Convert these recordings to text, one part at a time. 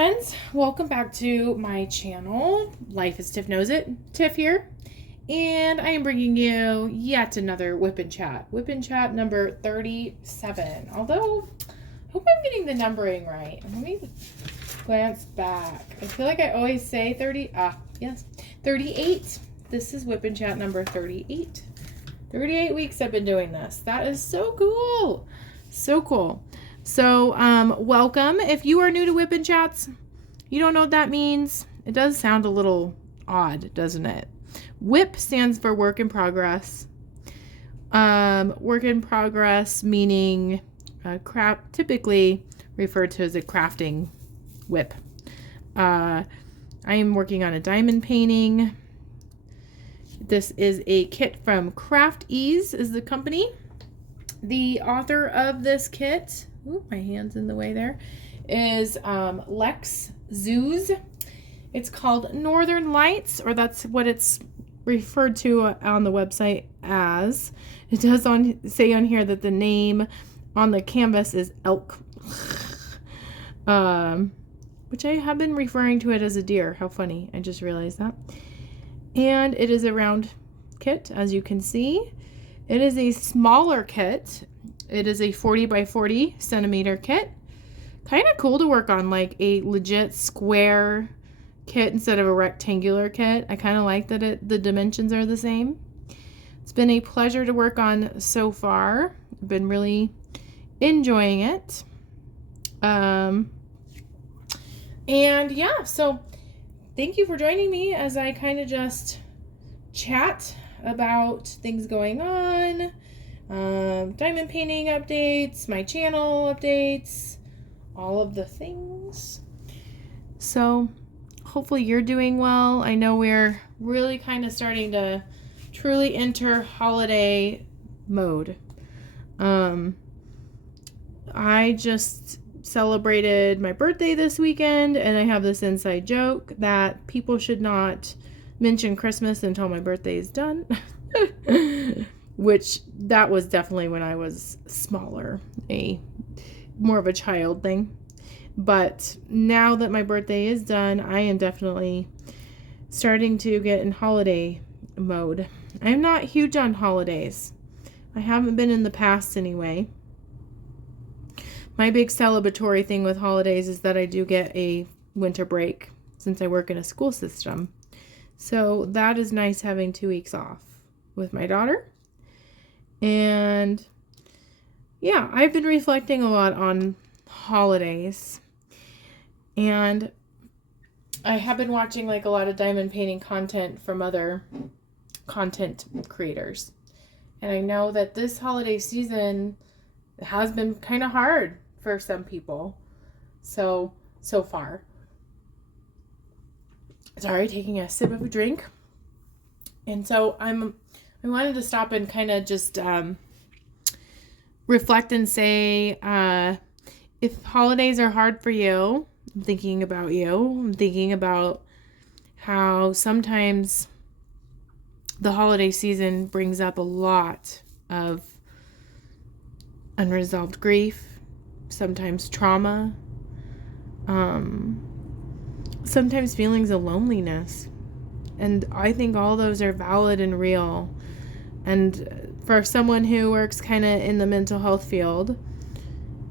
friends, welcome back to my channel. Life as Tiff Knows It. Tiff here, and I am bringing you yet another Wipnchat number 37. Although, I hope I'm getting the numbering right. Let me glance back. I feel like I always say 38. This is Wipnchat number 38. 38 weeks I've been doing this. That is so cool. So cool. So, welcome. If you are new to Wipnchats, you don't know what that means. It does sound a little odd, doesn't it? WIP stands for work in progress. Work in progress meaning typically referred to as a crafting WIP. I am working on a diamond painting. This is a kit from Craftease is the company. The author of this kit, ooh, my hand's in the way there, is Lex Zooz. It's called Northern Lights, or that's what it's referred to on the website as. It does say on here that the name on the canvas is elk, which I have been referring to it as a deer. How funny. I just realized that. And it is a round kit, as you can see. It is a smaller kit. It is a 40 by 40 centimeter kit. Kind of cool to work on, like a legit square kit instead of a rectangular kit. I kind of like that the dimensions are the same. It's been a pleasure to work on so far. I've been really enjoying it. And yeah, so thank you for joining me as I kind of just chat about things going on, diamond painting updates, my channel updates, all of the things. So hopefully you're doing well. I know we're really kind of starting to truly enter holiday mode. I just celebrated my birthday this weekend, and I have this inside joke that people should not mention Christmas until my birthday is done. Which that was definitely when I was smaller, more of a child thing. But now that my birthday is done, I am definitely starting to get in holiday mode. I'm not huge on holidays. I haven't been in the past anyway. My big celebratory thing with holidays is that I do get a winter break since I work in a school system. So that is nice, having 2 weeks off with my daughter. And yeah, I've been reflecting a lot on holidays. And I have been watching like a lot of diamond painting content from other content creators. And I know that this holiday season has been kind of hard for some people. So far. Sorry, taking a sip of a drink. And so I wanted to stop and kind of just reflect and say, if holidays are hard for you, I'm thinking about you. I'm thinking about how sometimes the holiday season brings up a lot of unresolved grief, sometimes trauma, sometimes feelings of loneliness. And I think all those are valid and real. And for someone who works kind of in the mental health field,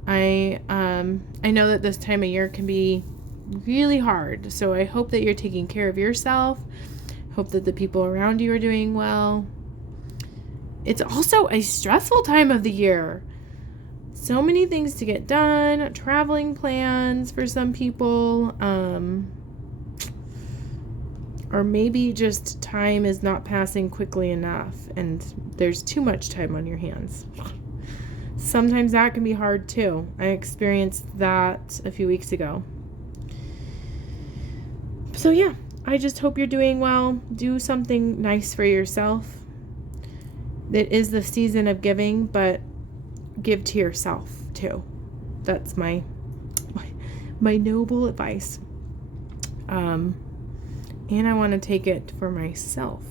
I know that this time of year can be really hard. So I hope that you're taking care of yourself. Hope that the people around you are doing well. It's also a stressful time of the year. So many things to get done, traveling plans for some people, or maybe just time is not passing quickly enough and there's too much time on your hands. Sometimes that can be hard too. I experienced that a few weeks ago. So yeah, I just hope you're doing well. Do something nice for yourself. It is the season of giving, but give to yourself too. That's my noble advice. And I want to take it for myself.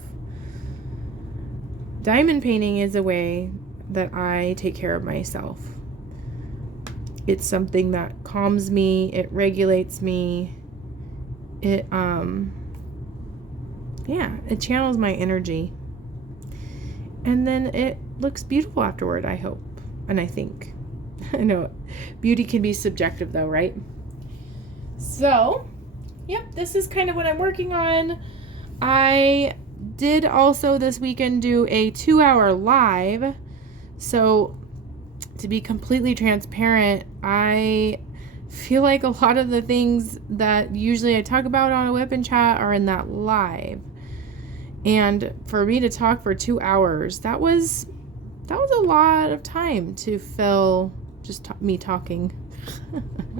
Diamond painting is a way that I take care of myself. It's something that calms me, it regulates me. It it channels my energy. And then it looks beautiful afterward, I hope. And I think. I know beauty can be subjective though, right? So, yep, this is kind of what I'm working on. I did also this weekend do a 2-hour live. So, to be completely transparent, I feel like a lot of the things that usually I talk about on a Wipnchat are in that live. And for me to talk for 2 hours, that was a lot of time to fill just me talking.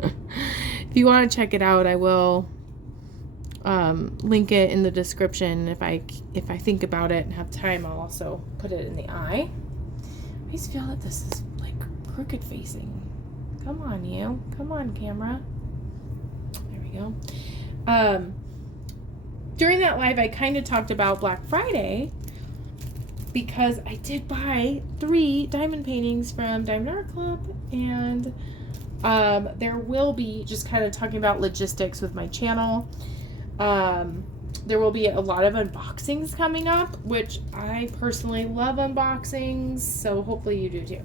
If you want to check it out, I will link it in the description. If I think about it and have time, I'll also put it in the eye. I just feel that this is like crooked facing. Come on, you. Come on, camera. There we go. During that live, I kind of talked about Black Friday because I did buy 3 diamond paintings from Diamond Art Club, and there will be, just kind of talking about logistics with my channel, there will be a lot of unboxings coming up, which I personally love unboxings, so hopefully you do too.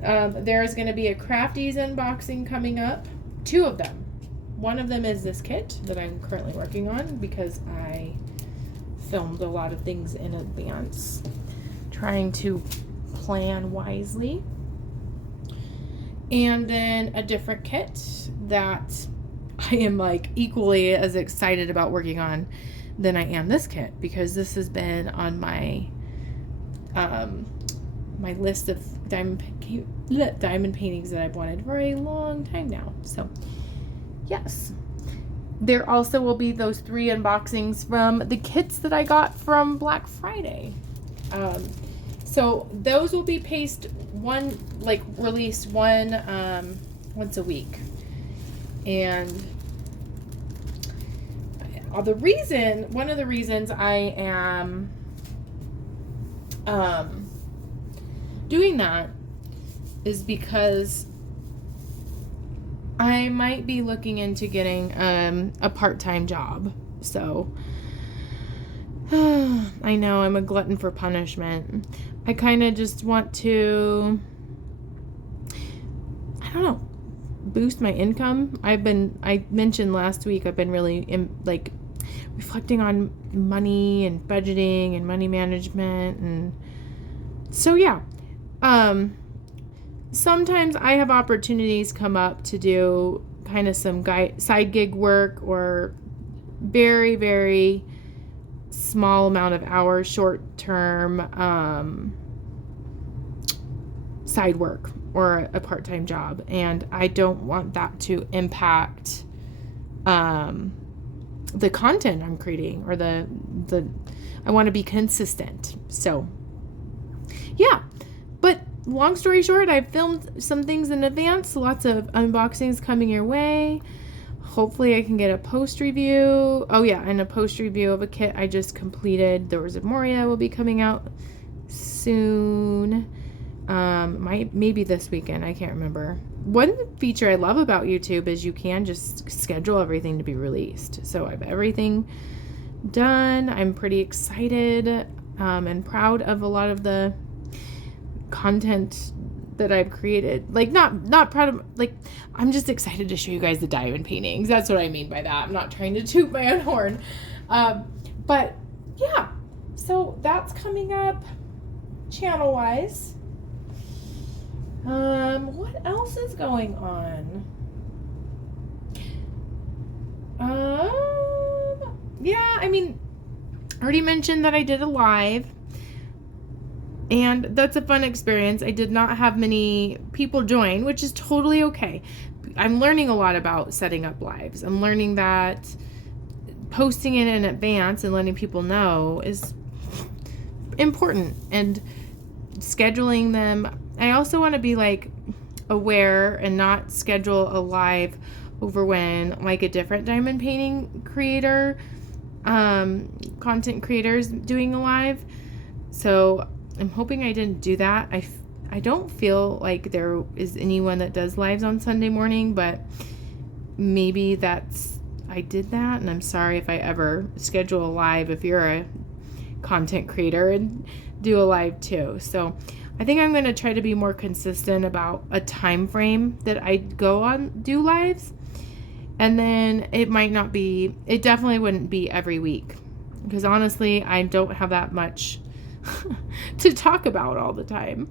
There's going to be a Craftease unboxing coming up, 2 of them. One of them is this kit that I'm currently working on because I filmed a lot of things in advance, trying to plan wisely. And then a different kit that I am like equally as excited about working on than I am this kit, because this has been on my my list of diamond paintings that I've wanted for a long time now. So yes, there also will be those 3 unboxings from the kits that I got from Black Friday. So those will be released once a week. And one of the reasons I am doing that is because I might be looking into getting a part-time job. So I know I'm a glutton for punishment. I kind of just want to, I don't know, boost my income. I mentioned last week, I've been really reflecting on money and budgeting and money management. And so yeah, sometimes I have opportunities come up to do kind of some side gig work or very, very small amount of hours, short-term side work or a part-time job. And I don't want that to impact the content I'm creating, or I want to be consistent. So yeah, but long story short, I filmed some things in advance, lots of unboxings coming your way. Hopefully I can get a post review. Oh yeah, and a post review of a kit I just completed. Doors of Moria will be coming out soon. Maybe this weekend, I can't remember. One feature I love about YouTube is you can just schedule everything to be released. So I have everything done. I'm pretty excited and proud of a lot of the content that I've created. Like, not proud of, like, I'm just excited to show you guys the diamond paintings. That's what I mean by that. I'm not trying to toot my own horn. But yeah, so that's coming up channel wise. What else is going on? Yeah, I mean, I already mentioned that I did a live, and that's a fun experience. I did not have many people join, which is totally okay. I'm learning a lot about setting up lives. I'm learning that posting it in advance and letting people know is important, and scheduling them. I also want to be like aware and not schedule a live over when like a different diamond painting creator, content creators doing a live. So I'm hoping I didn't do that. I don't feel like there is anyone that does lives on Sunday morning, but maybe I did that, and I'm sorry if I ever schedule a live if you're a content creator and do a live too. So I think I'm going to try to be more consistent about a time frame that I do lives. And then it definitely wouldn't be every week, because honestly, I don't have that much to talk about all the time.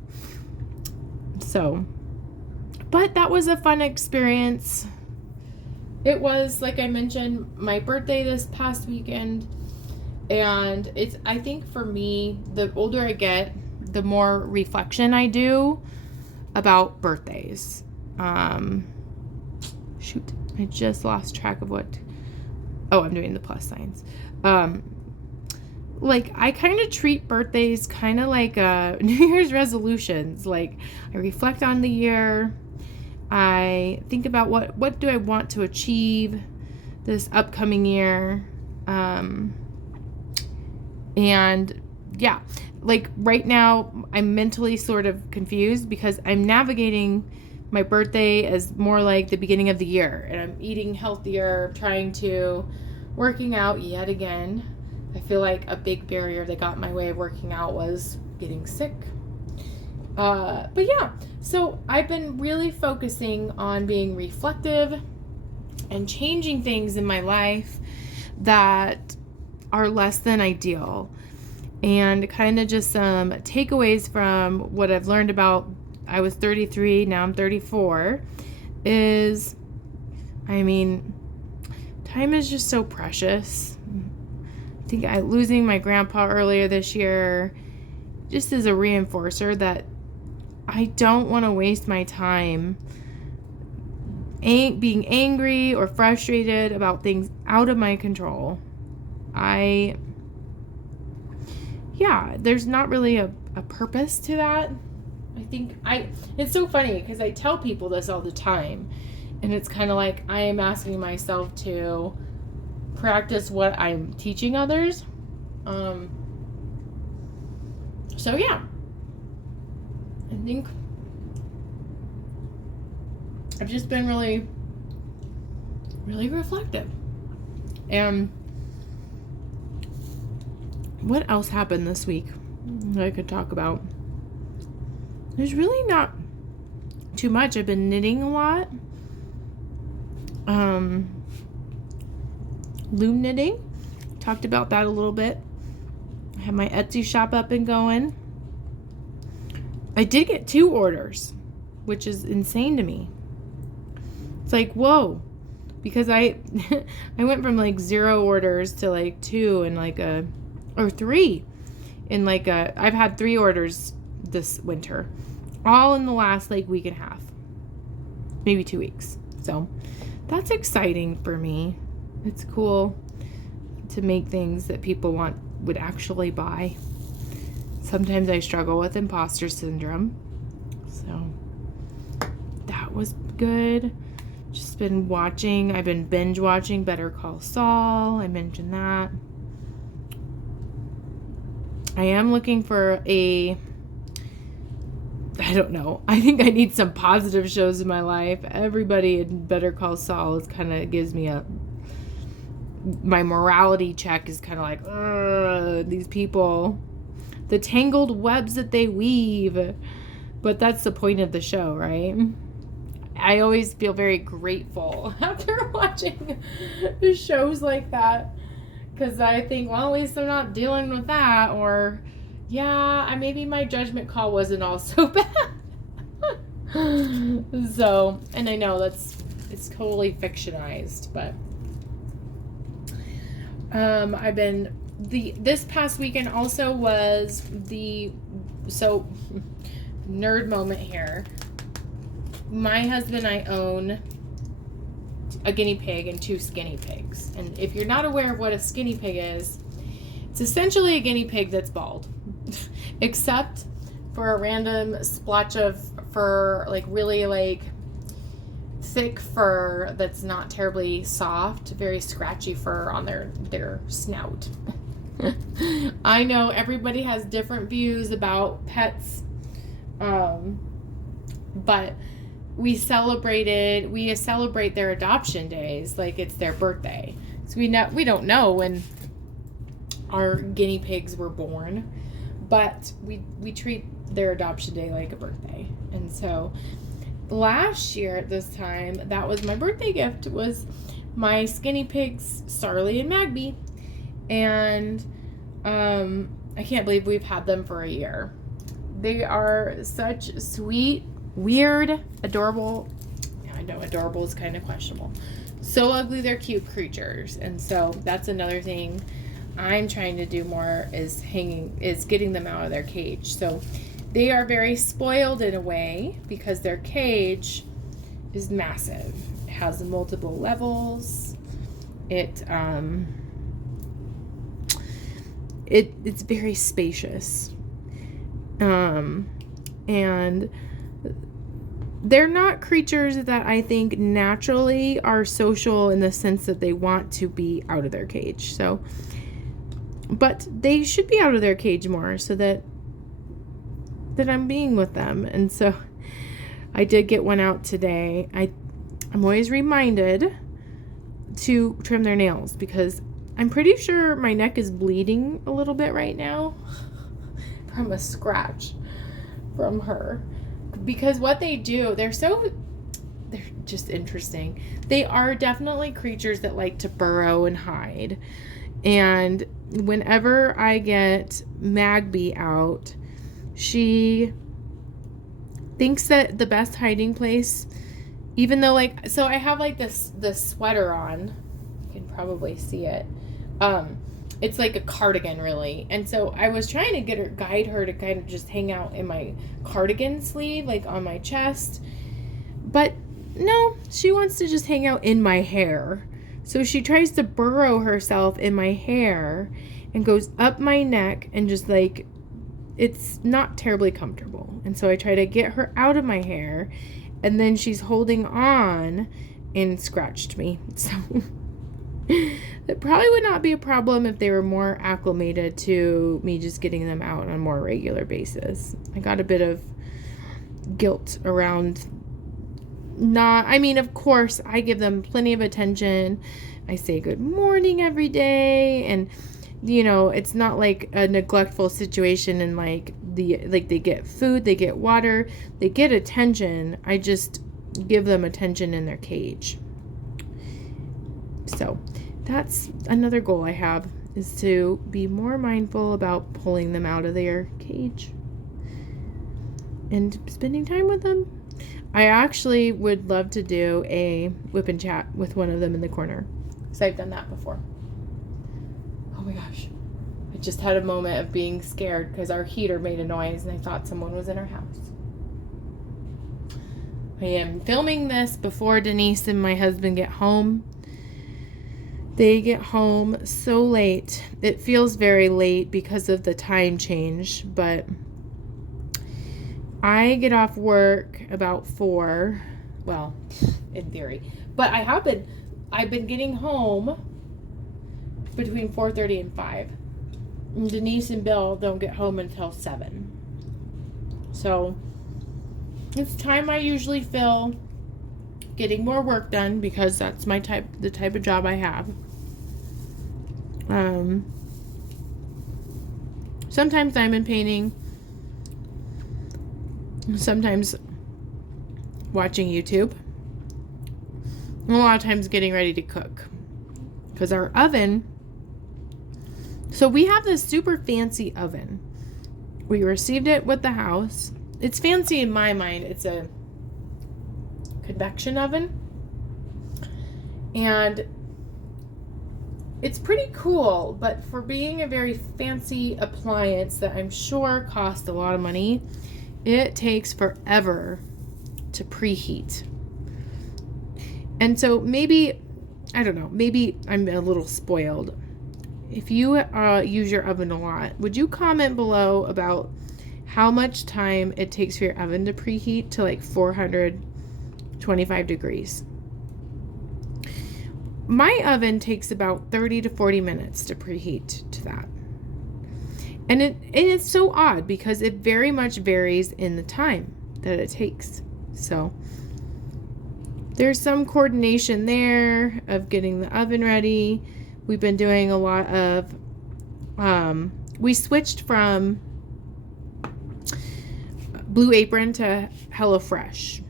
So, but that was a fun experience. It was, like I mentioned, my birthday this past weekend, and I think for me, the older I get, the more reflection I do about birthdays. Shoot, I just lost track of what. Oh, I'm doing the plus signs. Like, I kind of treat birthdays kind of like New Year's resolutions. Like, I reflect on the year. I think about what do I want to achieve this upcoming year. And yeah, like right now I'm mentally sort of confused because I'm navigating my birthday as more like the beginning of the year, and I'm eating healthier, working out yet again. I feel like a big barrier that got in my way of working out was getting sick. But yeah, so I've been really focusing on being reflective and changing things in my life that are less than ideal, and kind of just some takeaways from what I've learned about. I was 33, now I'm 34, time is just so precious. I think losing my grandpa earlier this year just is a reinforcer that I don't want to waste my time being angry or frustrated about things out of my control. There's not really a purpose to that. It's so funny because I tell people this all the time, and it's kind of like I am asking myself to practice what I'm teaching others. So yeah, I think I've just been really, really reflective. And what else happened this week that I could talk about? There's really not too much. I've been knitting a lot. Loom knitting. Talked about that a little bit. I have my Etsy shop up and going. I did get 2 orders, which is insane to me. It's like, whoa. Because I went from like 0 orders to like 2 and or 3 in I've had 3 orders this winter, all in the last week and a half, maybe 2 weeks. So that's exciting for me. It's cool to make things that people would actually buy. Sometimes I struggle with imposter syndrome, so that was good. Just been watching. I've been binge watching Better Call Saul. I mentioned that. I am looking for I don't know. I think I need some positive shows in my life. Everybody in Better Call Saul gives me my morality check is kind of like, these people, the tangled webs that they weave. But that's the point of the show, right? I always feel very grateful after watching shows like that, because I think, well, at least they're not dealing with that, or maybe my judgment call wasn't all so bad. So, and I know it's totally fictionized, but this past weekend also was nerd moment here. My husband and I own a guinea pig and 2 skinny pigs. And if you're not aware of what a skinny pig is, it's essentially a guinea pig that's bald. Except for a random splotch of fur, really thick fur that's not terribly soft, very scratchy fur on their snout. I know everybody has different views about pets. But we celebrate their adoption days like it's their birthday. So we don't know when our guinea pigs were born, but we treat their adoption day like a birthday. And so last year at this time, that was my birthday gift, was my skinny pigs, Starly and Magby. And I can't believe we've had them for a year. They are such sweet, weird, adorable. I know adorable is kind of questionable. So ugly, they're cute creatures. And so that's another thing I'm trying to do more is getting them out of their cage. So they are very spoiled in a way because their cage is massive. It has multiple levels. It's very spacious. And they're not creatures that I think naturally are social in the sense that they want to be out of their cage. So, but they should be out of their cage more so that I'm being with them. And so I did get one out today. I'm always reminded to trim their nails because I'm pretty sure my neck is bleeding a little bit right now from a scratch from her. Because what they do, they're just interesting. They are definitely creatures that like to burrow and hide. And whenever I get Magby out, she thinks that the best hiding place, even though so I have this sweater on, you can probably see it. It's like a cardigan really. And so I was trying to guide her to kind of just hang out in my cardigan sleeve, like on my chest. But no, she wants to just hang out in my hair. So she tries to burrow herself in my hair and goes up my neck and just it's not terribly comfortable. And so I try to get her out of my hair and then she's holding on and scratched me. So it probably would not be a problem if they were more acclimated to me just getting them out on a more regular basis. I got a bit of guilt around of course, I give them plenty of attention. I say good morning every day, and it's not like a neglectful situation and they get food, they get water, they get attention. I just give them attention in their cage. So that's another goal I have, is to be more mindful about pulling them out of their cage and spending time with them. I actually would love to do a Wipnchat with one of them in the corner, because I've done that before. Oh my gosh. I just had a moment of being scared because our heater made a noise and I thought someone was in our house. I am filming this before Denise and my husband get home. They get home so late. It feels very late because of the time change, but I get off work about 4, well, in theory, but I've been getting home between 4:30 and 5. And Denise and Bill don't get home until 7. So it's time I usually fill getting more work done because that's the type of job I have. Sometimes diamond painting, sometimes watching YouTube, and a lot of times getting ready to cook. Because our oven, so we have this super fancy oven. We received it with the house. It's fancy in my mind. It's a convection oven. And it's pretty cool, but for being a very fancy appliance that I'm sure costs a lot of money, it takes forever to preheat. And so maybe, I don't know, maybe I'm a little spoiled. If you use your oven a lot, would you comment below about how much time it takes for your oven to preheat to 425 degrees? My oven takes about 30 to 40 minutes to preheat to that. And it's so odd because it very much varies in the time that it takes. So there's some coordination there of getting the oven ready. We've been doing a lot of, we switched from Blue Apron to HelloFresh.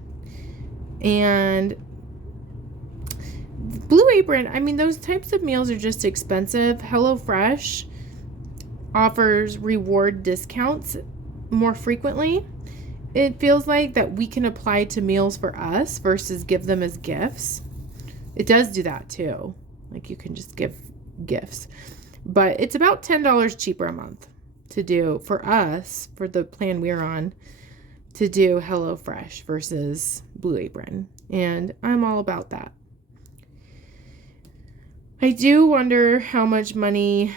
And Blue Apron, I mean, those types of meals are just expensive. HelloFresh offers reward discounts more frequently. It feels like that we can apply to meals for us versus give them as gifts. It does do that too. Like you can just give gifts. But it's about $10 cheaper a month to do for us, for the plan we're on, to do HelloFresh versus Blue Apron. And I'm all about that. I do wonder how much money,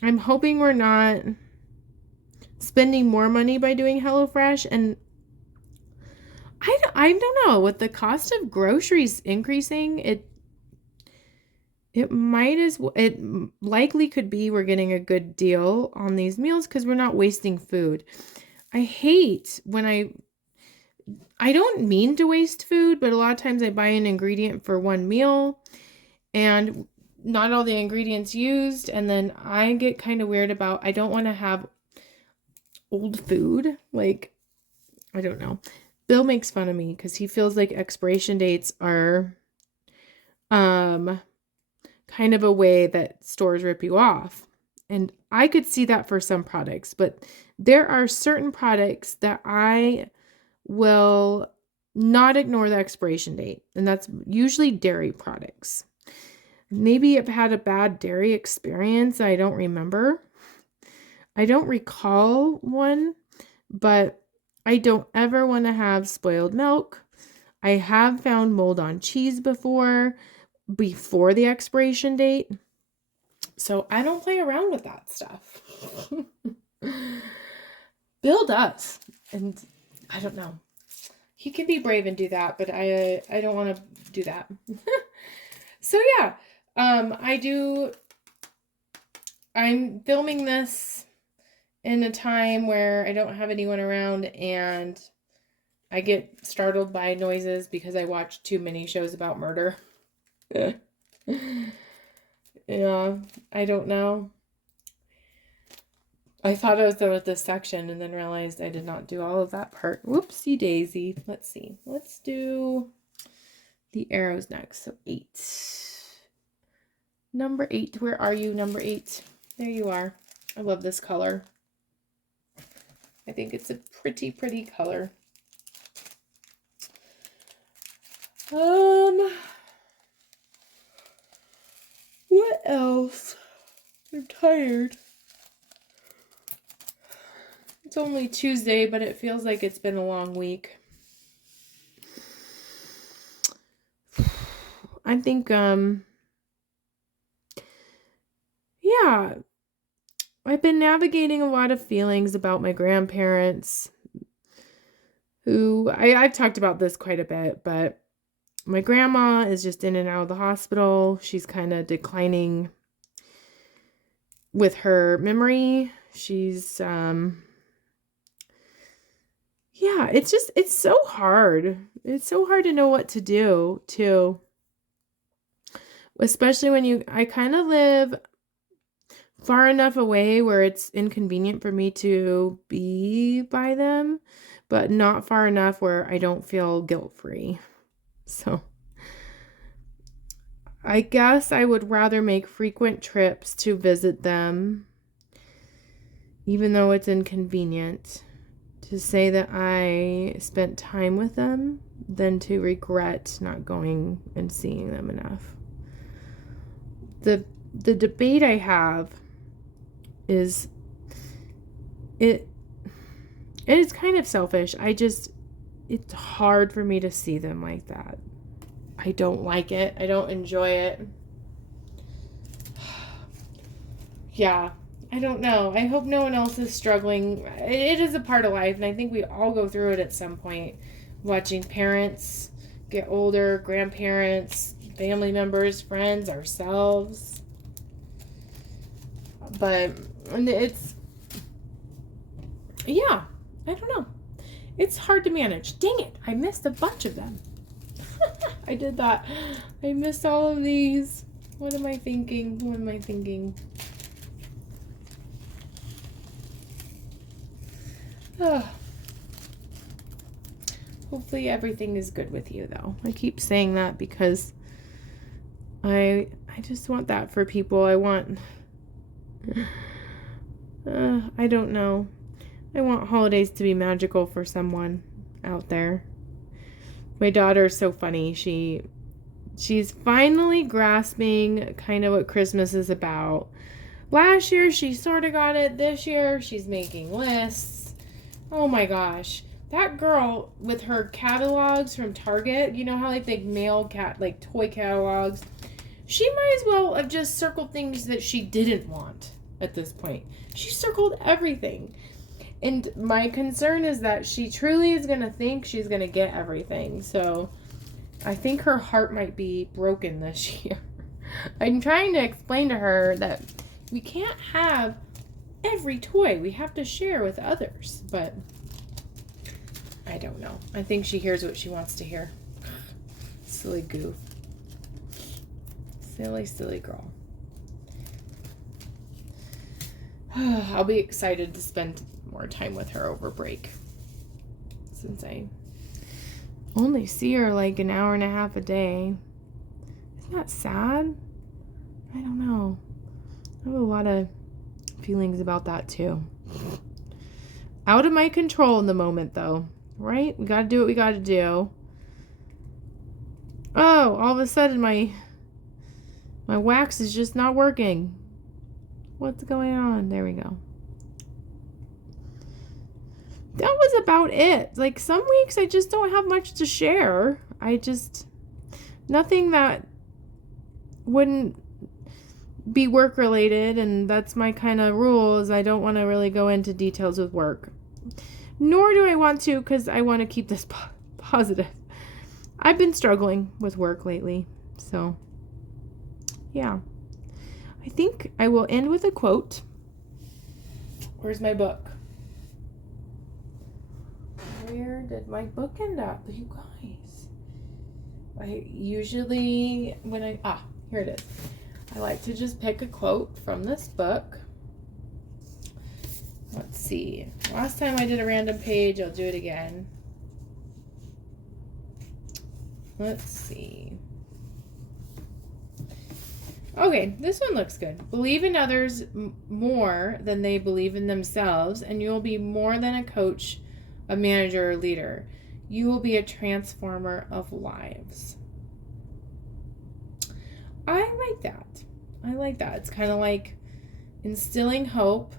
I'm hoping we're not spending more money by doing HelloFresh. And I don't know, with the cost of groceries increasing, it likely could be we're getting a good deal on these meals because we're not wasting food. I hate when I don't mean to waste food, but a lot of times I buy an ingredient for one meal and not all the ingredients used, and then I get kind of weird about, I don't want to have old food. Like, I don't know. Bill makes fun of me because he feels like expiration dates are kind of a way that stores rip you off. And I could see that for some products, but there are certain products that I will not ignore the expiration date, and that's usually dairy products. Maybe I've had a bad dairy experience. I don't remember. I don't recall one, but I don't ever want to have spoiled milk. I have found mold on cheese before the expiration date. So I don't play around with that stuff. Bill does. And I don't know. He can be brave and do that, but I don't want to do that. So yeah, I'm filming this in a time where I don't have anyone around and I get startled by noises because I watch too many shows about murder. Yeah, I don't know. I thought I was done with this section and then realized I did not do all of that part. Whoopsie daisy. Let's see. Let's do the arrows next. So 8. Number 8. Where are you, number 8? There you are. I love this color. I think it's a pretty, pretty color. What else? I'm tired. It's only Tuesday, but it feels like it's been a long week. I think, yeah, I've been navigating a lot of feelings about my grandparents, who, I've talked about this quite a bit, but my grandma is just in and out of the hospital. She's kind of declining with her memory. She's, yeah, it's so hard. It's so hard to know what to do, too. Especially when I kind of live far enough away where it's inconvenient for me to be by them, but not far enough where I don't feel guilt-free. So I guess I would rather make frequent trips to visit them, even though it's inconvenient, to say that I spent time with them than to regret not going and seeing them enough. The debate I have is it is kind of selfish. It's hard for me to see them like that. I don't like it. I don't enjoy it. Yeah, I don't know. I hope no one else is struggling. It is a part of life, and I think we all go through it at some point. Watching parents get older, grandparents, family members, friends, ourselves. But yeah, I don't know. It's hard to manage. Dang it, I missed a bunch of them. I did that. I missed all of these. What am I thinking? What am I thinking? Oh. Hopefully everything is good with you, though. I keep saying that because I just want that for people. I want... I don't know. I want holidays to be magical for someone out there. My daughter's so funny. She's finally grasping kind of what Christmas is about. Last year she sort of got it. This year she's making lists. Oh my gosh. That girl with her catalogs from Target, you know how like they mail toy catalogs? She might as well have just circled things that she didn't want at this point. She circled everything. And my concern is that she truly is going to think she's going to get everything. So I think her heart might be broken this year. I'm trying to explain to her that we can't have every toy. We have to share with others. But I don't know. I think she hears what she wants to hear. Silly goof. Silly, silly girl. I'll be excited to spend more time with her over break, since I only see her like an hour and a half a day. Isn't that sad? I don't know. I have a lot of feelings about that too. Out of my control in the moment though, right? We gotta do what we gotta do. Oh, all of a sudden my wax is just not working. What's going on? There we go. That was about it. Like some weeks I just don't have much to share. Nothing that wouldn't be work related, and that's my kind of rule is I don't want to really go into details with work. Nor do I want to because I want to keep this positive. I've been struggling with work lately. So, yeah. I think I will end with a quote. Where's my book? Where did my book end up, you guys? I usually, here it is. I like to just pick a quote from this book. Let's see. Last time I did a random page, I'll do it again. Let's see. Okay, this one looks good. Believe in others more than they believe in themselves, and you will be more than a coach, a manager, or leader. You will be a transformer of lives. I like that. I like that. It's kind of like instilling hope.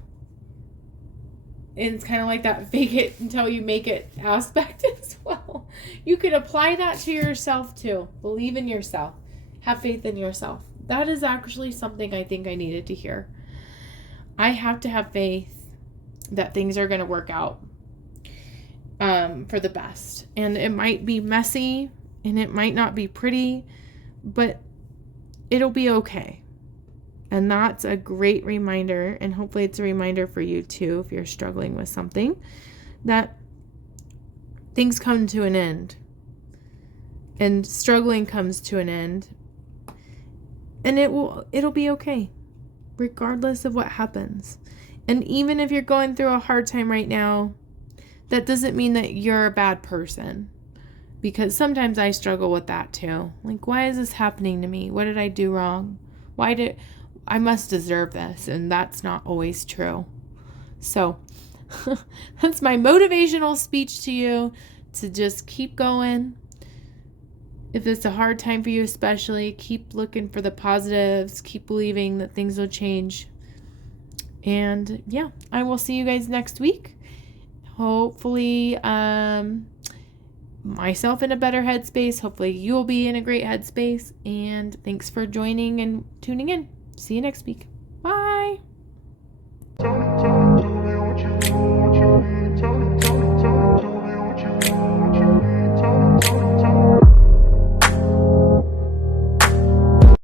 And it's kind of like that fake it until you make it aspect as well. You could apply that to yourself too. Believe in yourself. Have faith in yourself. That is actually something I think I needed to hear. I have to have faith that things are going to work out for the best. And it might be messy and it might not be pretty, but it'll be okay. And that's a great reminder, and hopefully it's a reminder for you too if you're struggling with something, that things come to an end. And struggling comes to an end. And it'll be okay, regardless of what happens. And even if you're going through a hard time right now, that doesn't mean that you're a bad person. Because sometimes I struggle with that too. Like, why is this happening to me? What did I do wrong? I must deserve this, and that's not always true. So that's my motivational speech to you, to just keep going. If it's a hard time for you especially, keep looking for the positives, keep believing that things will change. And yeah, I will see you guys next week. Hopefully, myself in a better headspace. Hopefully you'll be in a great headspace. And thanks for joining and tuning in. See you next week. Bye.